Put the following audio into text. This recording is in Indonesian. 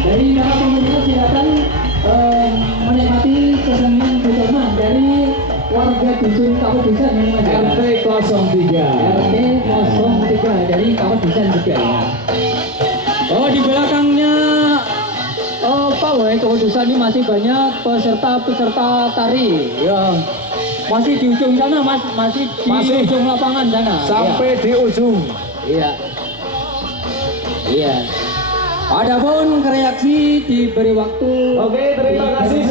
Dari para pemirsa silakan menikmati kesenian budoman dari warga dusun Kapudusan RT 03. RT 03 dari Kapudusan juga ya. Oh, di belakangnya Pak Wahai Kapudusan ini masih banyak peserta tari ya. Masih di ujung sana Mas, masih di ujung lapangan sana. Sampai di ujung. Iya. Iya. Adapun reaksi diberi waktu. Oke, terima kasih.